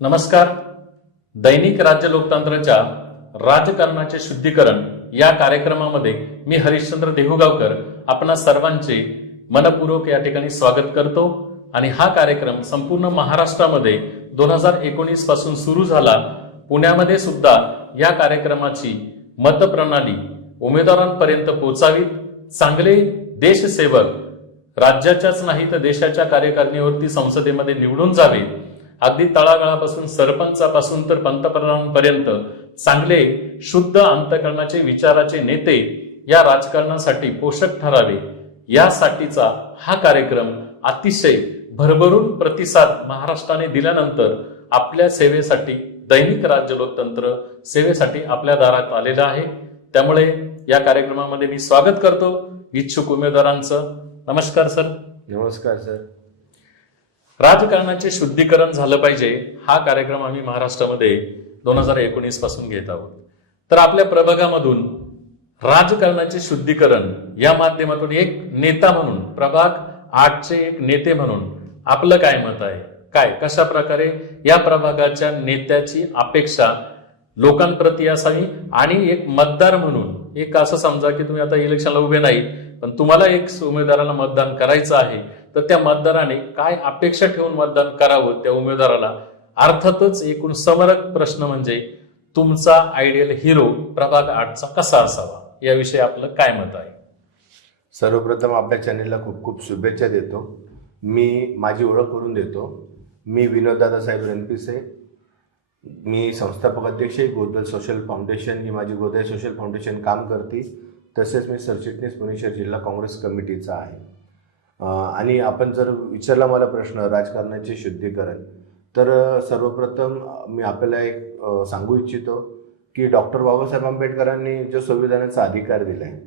नमस्कार. दैनिक राज्य लोकतंत्राच्या राजकारणाचे शुद्धीकरण या कार्यक्रमामध्ये मी हरिश्चंद्र देहुगावकर आपणा सर्वांचे मनपूर्वक या ठिकाणी स्वागत करतो. आणि हा कार्यक्रम संपूर्ण महाराष्ट्रामध्ये 2019 पासून सुरू झाला. पुण्यामध्ये सुद्धा या कार्यक्रमाची मतप्रणाली उमेदवारांपर्यंत पोहोचावी. चांगले देशसेवक राज्याच्याच नाही तर देशाच्या कार्यकारिणीवरती संसदेमध्ये निवडून जावे. अगदी तळागाळापासून सरपंचापासून तर पंतप्रधानांपर्यंत चांगले शुद्ध अंतःकरणाचे विचाराचे नेते या राजकारणासाठी पोषक ठरावे, यासाठीचा हा कार्यक्रम अतिशय भरभरून प्रतिसाद महाराष्ट्राने दिल्यानंतर आपल्या सेवेसाठी दैनिक राज्य लोकतंत्र सेवेसाठी आपल्या दारात आलेला आहे. त्यामुळे या कार्यक्रमामध्ये मी स्वागत करतो इच्छुक उमेदवारांचं. नमस्कार सर. नमस्कार सर. राजकारणाचे शुद्धीकरण झालं पाहिजे हा कार्यक्रम आम्ही महाराष्ट्रामध्ये 2019 पासून घेत आहोत. तर आपल्या प्रभागामधून राजकारणाचे शुद्धीकरण या माध्यमातून एक नेता म्हणून, प्रभाग 8चे एक नेते म्हणून आपलं काय मत आहे? काय कशा प्रकारे या प्रभागाच्या नेत्याची अपेक्षा लोकांप्रती असावी आणि एक मतदार म्हणून एक असं समजा की तुम्ही आता इलेक्शनला उभे नाही पण तुम्हाला एक उमेदवाराला मतदान करायचं आहे, तर त्या मतदाराने काय अपेक्षा ठेवून मतदान करावं त्या उमेदवाराला? अर्थातच एकूण समरक प्रश्न म्हणजे तुमचा आयडियल हिरो प्रभाग 8चा कसा असावा याविषयी आपलं काय मत आहे? सर्वप्रथम आपल्या चॅनेलला खूप खूप शुभेच्छा देतो. मी माझी ओळख करून देतो. मी विनोद दादासाहेब रणपिसे. मी संस्थापक अध्यक्ष गोदल सोशल फाउंडेशन, ही माझी गोदल सोशल फाउंडेशन काम करते. तसेच मी सरचिटणीस पुणे शहर जिल्हा काँग्रेस कमिटीचा आहे. आणि आपण जर विचारला मला प्रश्न राजकारणाचे शुद्धीकरण, तर सर्वप्रथम मी आपल्याला एक सांगू इच्छितो की डॉक्टर बाबासाहेब आंबेडकरांनी जो संविधानाचा अधिकार दिला आहे,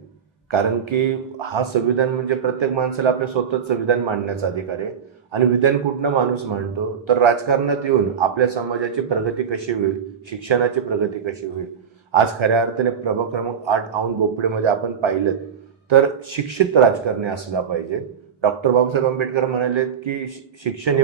कारण की हा संविधान म्हणजे प्रत्येक माणसाला आपल्या स्वतःच संविधान मांडण्याचा अधिकार आहे. आणि विधान कुठनं माणूस मांडतो तर राजकारणात येऊन आपल्या समाजाची प्रगती कशी होईल, शिक्षणाची प्रगती कशी होईल. आज खऱ्या अर्थाने प्रभाग क्रमांक 8 औंध बोपडेमध्ये आपण पाहिलं तर शिक्षित राजकारणी असला पाहिजे. डॉक्टर बाबासाहेब आंबेडकर म्हणाले की शिक्षण हे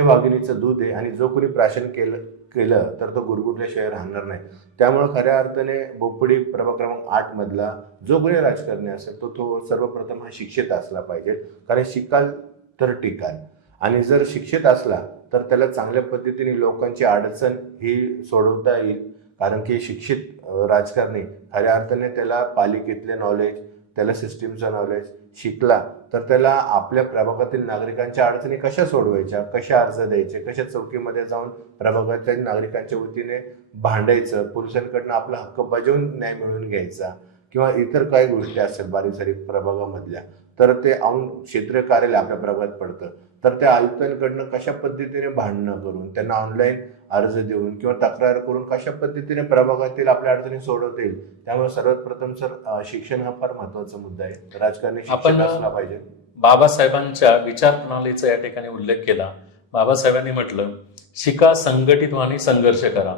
वाघिणीचं दूध आहे आणि जो कोणी प्राशन केलं तर तो गुरगुरल्याशिवाय राहणार नाही. त्यामुळे खऱ्या अर्थाने बोपडी प्रभाग क्रमांक 8 मधला जो कोणी राजकारणी असेल तो सर्वप्रथम हा शिक्षित असला पाहिजे. कारण शिकाल तर टिकाल, आणि जर शिक्षित असला तर त्याला चांगल्या पद्धतीने लोकांची अडचण ही सोडवता येईल. कारण की शिक्षित राजकारणी खऱ्या अर्थाने त्याला पालिकेतले नॉलेज, त्याला सिस्टीमचं नॉलेज शिकला तर त्याला आपल्या प्रभागातील नागरिकांच्या अडचणी कशा सोडवायच्या, कशा अर्ज द्यायचे, कशा चौकीमध्ये जाऊन प्रभागाच्या नागरिकांच्या वतीने भांडायचं, पोलिसांकडनं आपला हक्क बजावून न्याय मिळवून घ्यायचा, किंवा इतर काही गोष्टी असतात बारीक सारीक प्रभागामधल्या, तर ते औंध क्षेत्रीय कार्यालय आपल्या प्रभागात पडतं. तर त्या आयुक्तांकडनं कशा पद्धतीने भांडणं करून, त्यांना ऑनलाईन अर्ज देऊन किंवा तक्रार करून कशा पद्धतीने प्रभागातील आपल्या अडचणी सोडवता येईल. त्यामुळे सर्वात प्रथम सर शिक्षण हा फार महत्वाचा मुद्दा आहे. राजकारणी शिक्षण असला पाहिजे. बाबासाहेबांच्या विचार प्रणालीचा या ठिकाणी उल्लेख केला. बाबासाहेबांनी म्हटलं शिका, संघटित व्हा आणि संघर्ष करा.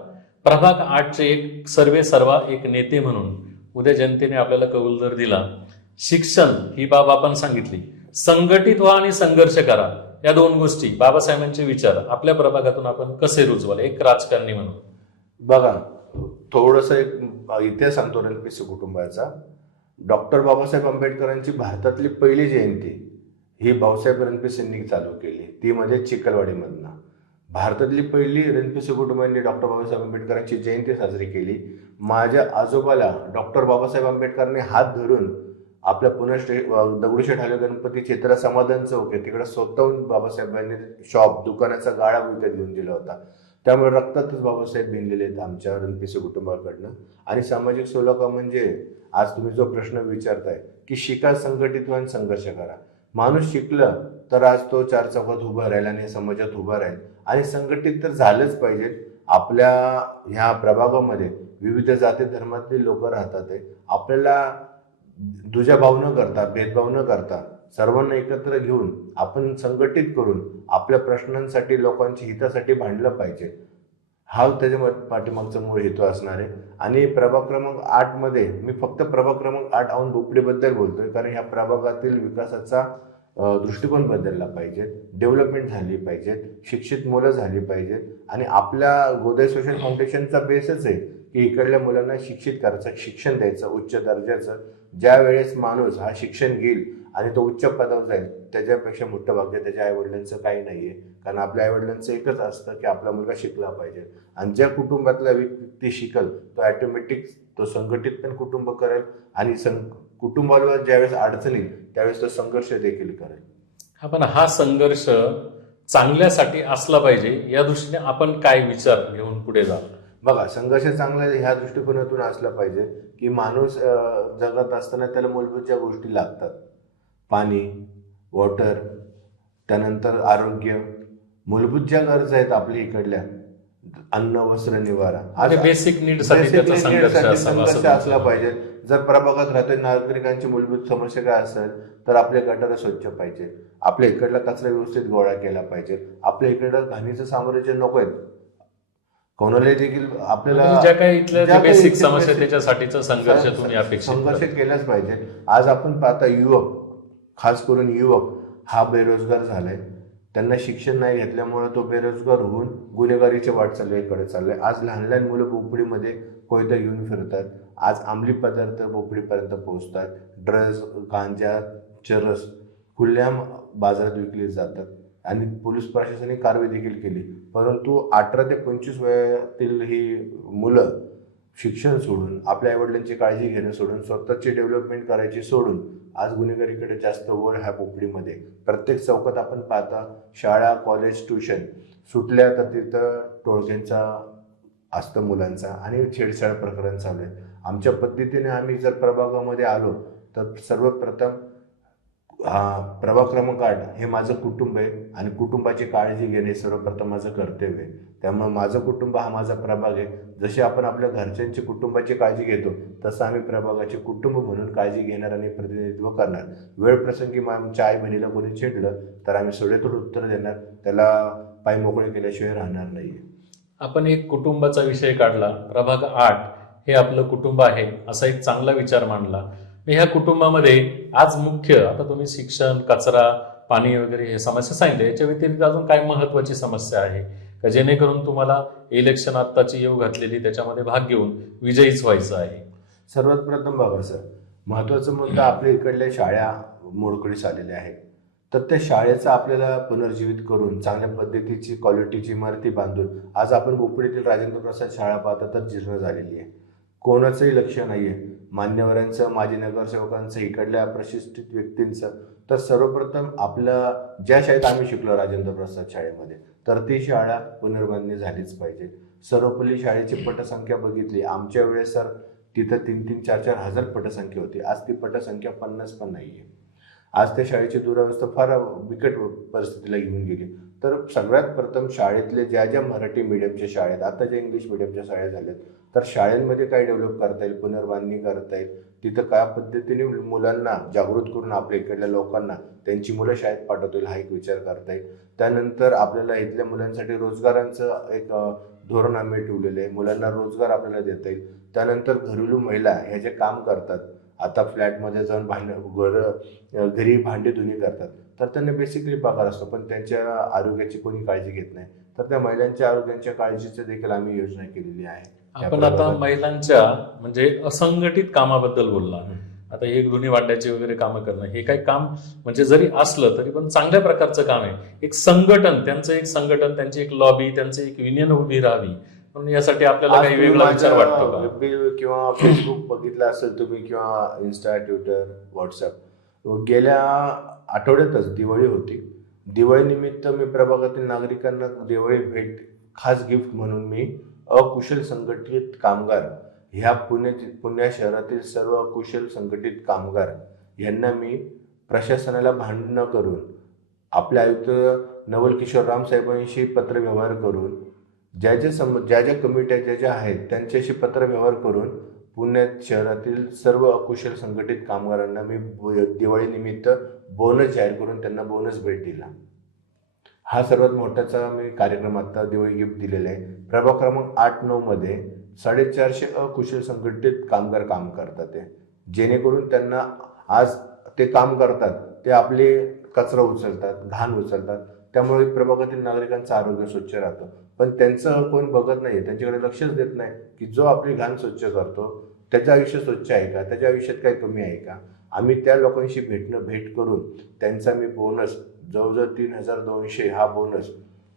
प्रभाग 8चे एक सर्वा एक नेते म्हणून उद्या जनतेने आपल्याला कौल जर दिला, शिक्षण ही बाब आपण सांगितली, संघटित व्हा आणि संघर्ष करा, या दोन गोष्टी बाबासाहेबांचे विचार आपल्या प्रभागातून आपण कसे रुजवाल एक राजकारणी म्हणून? बघा, थोडंसं एक इतिहास सांगतो रणपिसे कुटुंबाचा. डॉक्टर बाबासाहेब आंबेडकरांची भारतातली पहिली जयंती ही भाऊसाहेब रणपिसेंनी चालू केली, ती म्हणजे चिखलवाडीमधनं. भारतातली पहिली रणपिसे कुटुंबांनी डॉक्टर बाबासाहेब आंबेडकरांची जयंती साजरी केली. माझ्या आजोबाला डॉक्टर बाबासाहेब आंबेडकरांनी हात धरून आपल्या पुणे दगडूशेठ हलवाई गणपती चित्रा समाधान चौक आहे तिकडे स्वतःहून बाबासाहेबांनी दुकानाचा गाळा विकत घेऊन दिला होता. त्यामुळे रक्तातच बाबासाहेब भिनलेले आहेत आमच्या रणपिसे कुटुंबाकडनं. आणि सामाजिक सुलका म्हणजे आज तुम्ही जो प्रश्न विचारताय की शिका, संघटित व्हा आणि संघर्ष करा. माणूस शिकलं तर आज तो चार चौकात उभा राहील आणि समाजात उभा राहील. आणि संघटित तर झालंच पाहिजे. आपल्या ह्या प्रभागामध्ये विविध जाती धर्मातले लोक राहतात. आपल्याला दुजाभाव न करता, भेदभाव न करता सर्वांना एकत्र घेऊन आपण संघटित करून आपल्या प्रश्नांसाठी, लोकांच्या हितासाठी भांडलं पाहिजे. हा त्याच्या पाठीमागचा मूळ हेतू असणार आहे. आणि प्रभाग क्रमांक 8 मध्ये मी फक्त प्रभाग क्रमांक 8 औंध बोपडेबद्दल बोलतोय, कारण ह्या प्रभागातील विकासाचा दृष्टिकोन बदलला पाहिजे, डेव्हलपमेंट झाली पाहिजे, शिक्षित मुलं झाली पाहिजेत. आणि आपल्या गोदय सोशल फाउंडेशनचा बेसच आहे की इकडल्या मुलांना शिक्षित करायचं, शिक्षण द्यायचं उच्च दर्जाचं. ज्या वेळेस माणूस हा शिक्षण घेईल आणि तो उच्च पदावर जाईल, त्याच्यापेक्षा मोठं भाग्य त्याच्या आईवडिलांचं काही नाही आहे. कारण आपल्या आईवडिलांचं एकच असतं की आपला मुलगा शिकला पाहिजे. आणि ज्या कुटुंबातला व्यक्ती शिकल तो ॲटोमॅटिक तो संघटित पण कुटुंब करेल आणि कुटुंबावर ज्यावेळेस अडचणी त्यावेळेस तो संघर्ष देखील करेल. हा संघर्ष चांगल्यासाठी असला पाहिजे या दृष्टीने आपण काय विचार घेऊन पुढे जा? बघा, संघर्ष चांगला ह्या दृष्टिकोनातून असला पाहिजे की माणूस जगत असताना त्याला मूलभूत ज्या गोष्टी लागतात, पाणी, वॉटर, त्यानंतर आरोग्य, मूलभूत ज्या गरजा आहेत आपल्या इकडल्या, अन्न, वस्त्र, निवारा, आज बेसिक नीड साठी त्याचा संघर्ष असला पाहिजे. जर प्रभागात राहते नागरिकांची मूलभूत समस्या काय असेल तर आपले गटार स्वच्छ पाहिजे, आपल्या इकडला कचरा व्यवस्थित गोळा केला पाहिजे, आपल्या इकडं घाणीचं साम्राज्य नकोय कोणाला देखील. आपल्याला ज्या काही इथल्या बेसिक समस्या त्याच्यासाठीचा संघर्ष तुम्ही अपेक्षित संघर्ष केलाच पाहिजे. आज आपण पाहता युवक, खास करून युवक हा बेरोजगार झालाय. त्यांना शिक्षण नाही घेतल्यामुळे तो बेरोजगार होऊन गुन्हेगारीच्या वाटचालीकडे चाललाय. आज लहान लहान मुलं भोपळीमध्ये कोयता घेऊन फिरतात. आज अंमली पदार्थ भोपळीपर्यंत पोहोचतात. ड्रग्ज, गांजा, चरस खुल्ल्याम बाजारात विकले जातात आणि पोलीस प्रशासनाने कारवाई देखील केली. परंतु 18 ते 25 वयातील ही मुलं शिक्षण सोडून, आपल्या आईवडिलांची काळजी घेणं सोडून, स्वतःची डेव्हलपमेंट करायची सोडून आज गुन्हेगारीकडे जास्त वळ ह्या पोपडीमध्ये. प्रत्येक चौकात आपण पाहता शाळा, कॉलेज, ट्युशन सुटल्या तर तिथं टोळक्यांचा असतं मुलांचा आणि छेडछाड प्रकरण चालू आहे. आमच्या पद्धतीने आम्ही जर प्रभागामध्ये आलो तर सर्वप्रथम प्रभाग क्रमांक 8 हे माझं कुटुंब आहे आणि कुटुंबाची काळजी घेणे सर्वप्रथम माझं कर्तव्य आहे. त्यामुळे माझं कुटुंब हा माझा प्रभाग आहे. जसे आपण आपल्या घरच्यांची कुटुंबाची काळजी घेतो तसं आम्ही प्रभागाचे कुटुंब म्हणून काळजी घेणार आणि प्रतिनिधित्व करणार. वेळ प्रसंगी आमच्या आई बहिणीला कोणी छेडलं तर आम्ही सडेतोड उत्तर देणार, त्याला पाय मोकळे केल्याशिवाय राहणार नाही. आपण एक कुटुंबाचा विषय काढला, प्रभाग 8 हे आपलं कुटुंब आहे असा एक चांगला विचार मांडला. ह्या कुटुंबामध्ये आज मुख्य, आता तुम्ही शिक्षण, कचरा, पाणी वगैरे हे समस्या सांगितले, याच्या व्यतिरिक्त अजून काय महत्वाची समस्या आहे का जेणेकरून तुम्हाला इलेक्शन आत्ताची येऊ घातलेली त्याच्यामध्ये भाग घेऊन विजयीच व्हायचं आहे? सर्वात प्रथम बघा सर, महत्वाचा मुद्दा आपल्या इकडल्या शाळा मोडकळीस आलेल्या आहेत. तर त्या शाळेचा आपल्याला पुनर्जीवित करून चांगल्या पद्धतीची क्वालिटीची इमारती बांधून आज आपण भोपळीतील राजेंद्र प्रसाद शाळा पाहता तर जीर्ण झालेली आहे. कोणाचंही लक्ष नाही आहे, मान्यवरांचं, माजी नगरसेवकांचं, इकडल्या प्रतिष्ठित व्यक्तींचं. तर सर्वप्रथम आपल्या ज्या शाळेत आम्ही शिकलो राजेंद्र प्रसाद शाळेमध्ये, तर ती शाळा पुनर्बांधणी झालीच पाहिजे. सर्वपल्ली शाळेची पटसंख्या बघितली आमच्या वेळेस सर, तिथं 3-3, 4-4 हजार पटसंख्या होती. आज ती पटसंख्या 50 पण नाही आहे. आज त्या शाळेची दुरावस्था फार बिकट परिस्थितीला घेऊन गेली. तर सगळ्यात प्रथम शाळेतले ज्या ज्या मराठी मीडियमच्या शाळेत, आता ज्या इंग्लिश मीडियमच्या शाळा झाल्यात, तर शाळांमध्ये काय डेव्हलप करता येईल, पुनर्बांधणी करता येईल, तिथं काय पद्धतीने मुलांना जागृत करून आपल्या इकडल्या लोकांना त्यांची मुलं शाळेत पाठवता येईल हा एक विचार करता येईल. त्यानंतर आपल्याला इथल्या मुलांसाठी रोजगारांचं एक धोरण आम्ही ठेवलेलं आहे. मुलांना रोजगार आपल्याला देता येईल. त्यानंतर घरेलू महिला ह्या जे काम करतात, आता फ्लॅटमध्ये जाऊन घरी भांडी धुणी करतात, तर त्यांना बेसिकली पगार असतो पण त्यांच्या आरोग्याची कोणी काळजी घेत नाही. तर त्या महिलांच्या आरोग्याच्या काळजीची देखील आम्ही योजना केलेली आहे. आपण आता महिलांच्या म्हणजे असंघटित कामाबद्दल बोलला. आता एक धुणी वाटण्याची वगैरे कामं करणं हे काही काम म्हणजे जरी असलं तरी पण चांगल्या प्रकारचं काम आहे. एक संघटन, त्यांचं एक संघटन, त्यांची एक लॉबी, त्यांची एक युनियन उभी राहावी, म्हणून यासाठी आपल्याला काही वेगळा विचार वाटतो का? किंवा फेसबुक बघितलं असेल तुम्ही किंवा इन्स्टा, ट्विटर, व्हॉट्सअप, गेल्या आठवड्यातच दिवाळी होती. दिवाळी निमित्त मी प्रभागातील नागरिकांना दिवाळी भेट खास गिफ्ट म्हणून मी अकुशल संघटित कामगार ह्या पुण्या शहरातील सर्व अकुशल संघटित कामगार यांना मी प्रशासनाला भांडण न करून आपल्या आयुक्त नवल किशोर राम साहेबांशी पत्रव्यवहार करून ज्या ज्या कमिट्या ज्या आहेत त्यांच्याशी पत्रव्यवहार करून पुण्यात शहरातील सर्व अकुशल संघटित कामगारांना मी दिवाळीनिमित्त बोनस जाहीर करून त्यांना बोनस भेट दिला. हा सर्वात मोठाचा मी कार्यक्रम आता दिवाळी गिफ्ट दिलेला आहे. प्रभाग क्रमांक 8-9 मध्ये 450 अकुशल संघटित कामगार काम करतात ते, जेणेकरून त्यांना आज ते काम करतात ते आपले कचरा उचलतात, घाण उचलतात, त्यामुळे प्रभागातील नागरिकांचं आरोग्य स्वच्छ राहतं. पण त्यांचं कोण बघत नाही, त्यांच्याकडे लक्षच देत नाही की जो आपली घाण स्वच्छ करतो त्याचं आयुष्य स्वच्छ आहे का, त्याच्या आयुष्यात काही कमी आहे का. आम्ही त्या लोकांशी भेट करून त्यांचा मी बोनस जवळजवळ 3,200 हा बोनस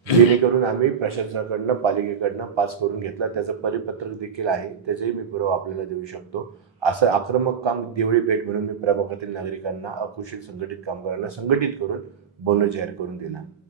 जेणेकरून आम्ही प्रशासनाकडनं पालिकेकडनं पास करून घेतला. त्याचं परिपत्रक देखील आहे, त्याचेही मी पुरावा आपल्याला देऊ शकतो. असं आक्रमक काम दिवाळी भेट म्हणून मी प्रभागातील नागरिकांना, अकुशल संघटित कामगारांना संघटित करून बोनस जाहीर करून दिला.